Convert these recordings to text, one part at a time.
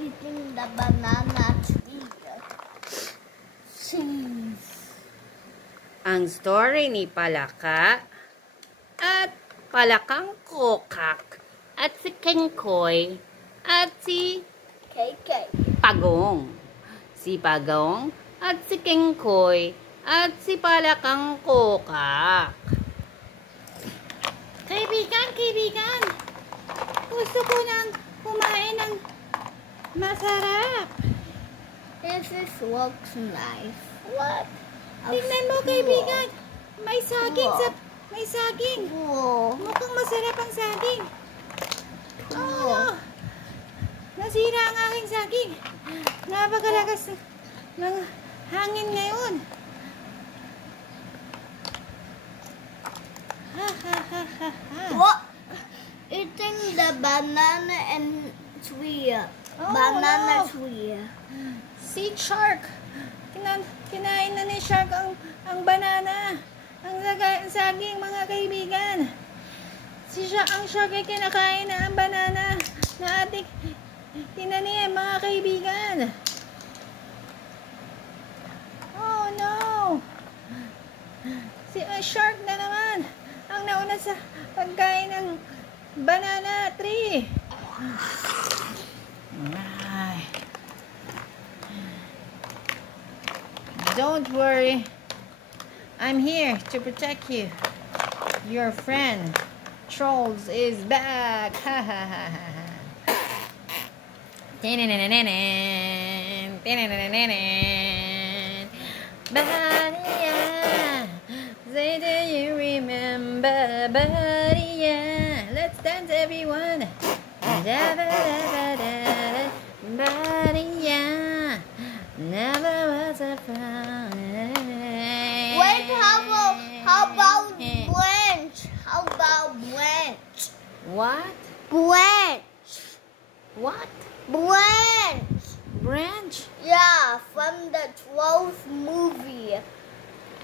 eating the banana tree. Cheese. Ang story ni Palaka at Palakang Kokak at si Kengkoy at si KK. Pagong. Si Pagong at si Kengkoy at si Palakang Kokak. Kaibigan, gusto ko nang kumain ng masarap. This looks nice. What? Tingnan mo, kaibigan. May saging may saging. Cool. Mukhang masarap ang saging. Cool. Oh, nasira ang aking saging. Napakalakas ng hangin ngayon. What? Eating the banana and tree. Oh, Banana no. tree. Si Shark. Kinain na ni Shark ang banana. Ang saging, mga kaibigan. Ang Shark ay kinakain na ang banana na ating tinanim, mga kaibigan. Oh no! Si Shark na naman ang nauna sa pagkain ng banana tree. Ay. Don't worry. I'm here to protect you. Your friend Trolls is back. Ha ha ha ha ha. Badia, say do you remember Badia? Let's dance, everyone. Badia, never was a fun. Wait, how about Branch? How about Branch? What? Branch. What? Branch. Branch? Yeah, from the 12th movie.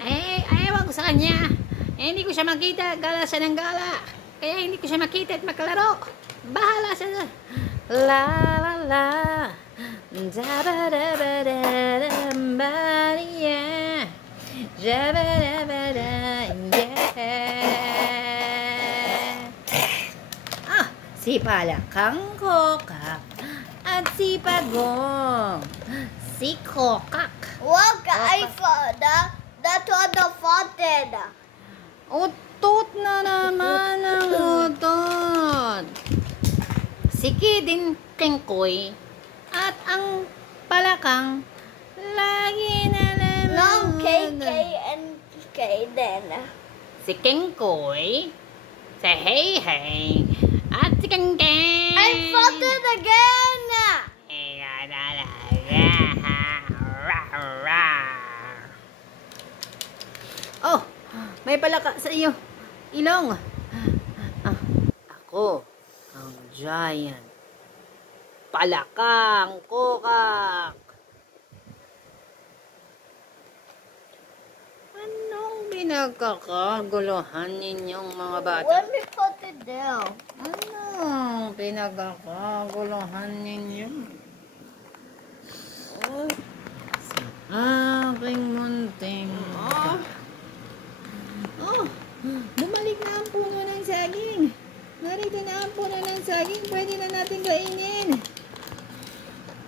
Ewan ko sa kanya. Hindi ko siya makita. Gala siya ng gala. Kaya hindi ko siya makita at makalaro. Bahala siya. La la la. Jabadabadabadambadiya. Jabadabada. Yeah. Ah, si Palakang Kokak at si Pagong. Si Kokak. Look, I saw that's what the fountain. Utot na naman ang utot. Si Kidin Kengkoy at ang Palakang lagi na naman. No, KK and Kaden. Si Kengkoy, si Hey Hey, at si Kengkeng. I fought it again. Oh, may palaka sa iyo. Ilong. Ako, ang giant. Palakang Kokak. Anong pinagkakaguluhan ninyong mga bata? Let me put it down. Anong pinagkakaguluhan ninyo? Oh, sa aking munting Oh, bumalik na ang puno ng saging. Narito na ang puno ng saging. Pwede na natin kainin.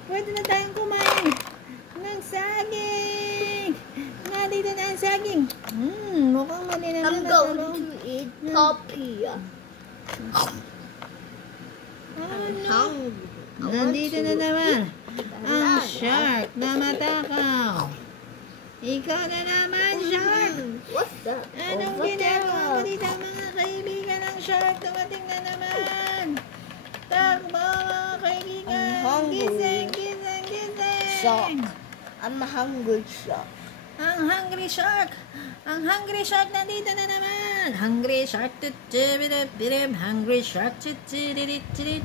Pwede na tayong kumain ng saging. Narito na ang saging. Mukhang mali na I'm going to eat puppy. Nandito na naman ang shark na matakaw. Ikaw na naman, shark. What's that? Anong ginagawa mo dito, mga kaibigan ng shark? Dumating na naman. Takbo, mga kaibigan. Gising. Shark. I'm a hungry shark. Ang hungry shark. Ang hungry shark nandito na naman. Hungry shark. Hungry shark.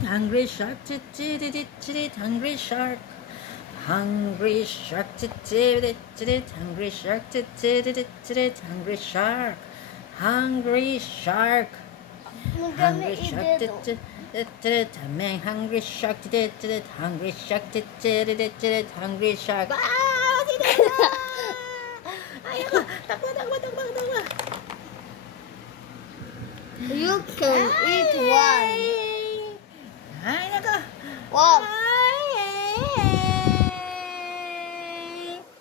Hungry shark. Hungry shark. Hungry shark, hungry shark, hungry shark, hungry shark, I'm gonna hungry eat shark, it. Hungry shark. Hungry shark. Hungry shark. Ah! Si Dada! Ayaw! Takbo! You can eat one. Ay, nako! Wow.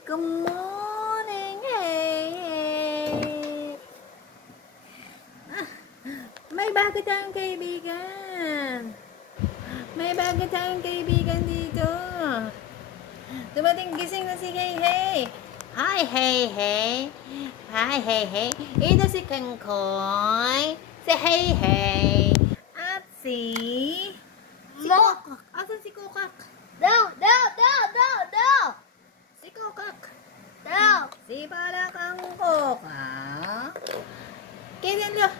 Good morning. May bago tayong kaibigan. Dito. Dumating gising na si Hey Hey. Hi, Hey Hey. Ito si Kangkoy. Si Hey Hey. At si Kokak. Asan si Kokak? No. Si Kokak. No. Si Palakang Kokak. Kaya look.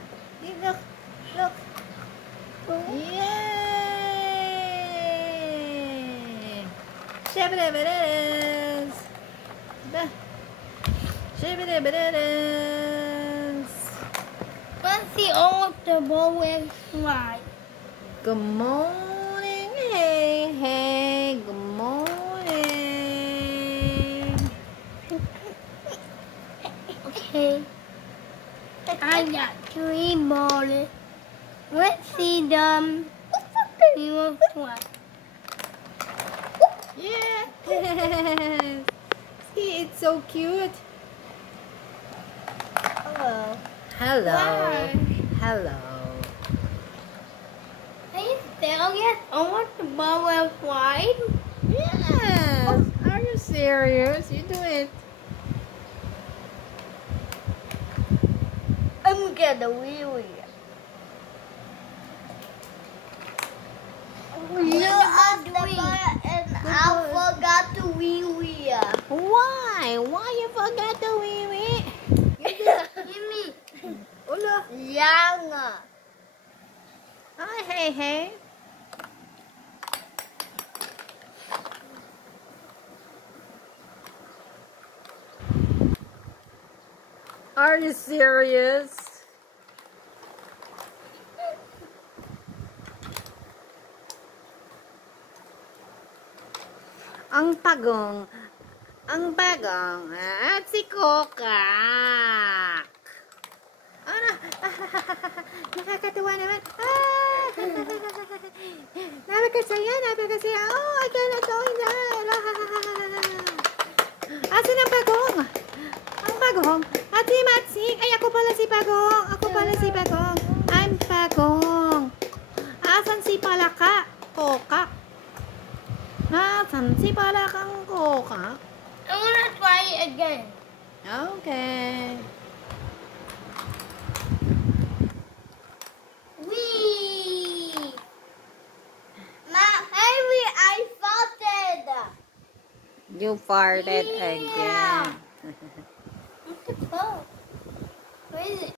Look. Yay! Shabba-dabba-da-dance. Let's see all of the bowls fly. Good morning, hey. Good morning. Okay. I got 3 balls. Let's see them. We will fly. Yeah. See, it's so cute. Hello. Why? Hello. Are you serious? I want the ball will fly. Yes. Are you serious? You do it. I'm gonna wee. You asked the ball and I forgot to wee. Why? Why you forgot the wee? Gimme. Ulo. Young. Hi, hey. Are you serious? Ang bagong at si Kokak. Ano? Nakakatuwa naman. Napakasaya. Oh, I cannot go in there. Asan ang bagong? Ang bagong? At si Matsik. Ay, ako pala si Bagong. I'm Bagong. Asan si Palaka? Kokak. Asan si Palakang Kokak? I'm gonna try it again. Okay. Wee! Henry, I farted. You farted Yeah. again. What the fuck? Where is it?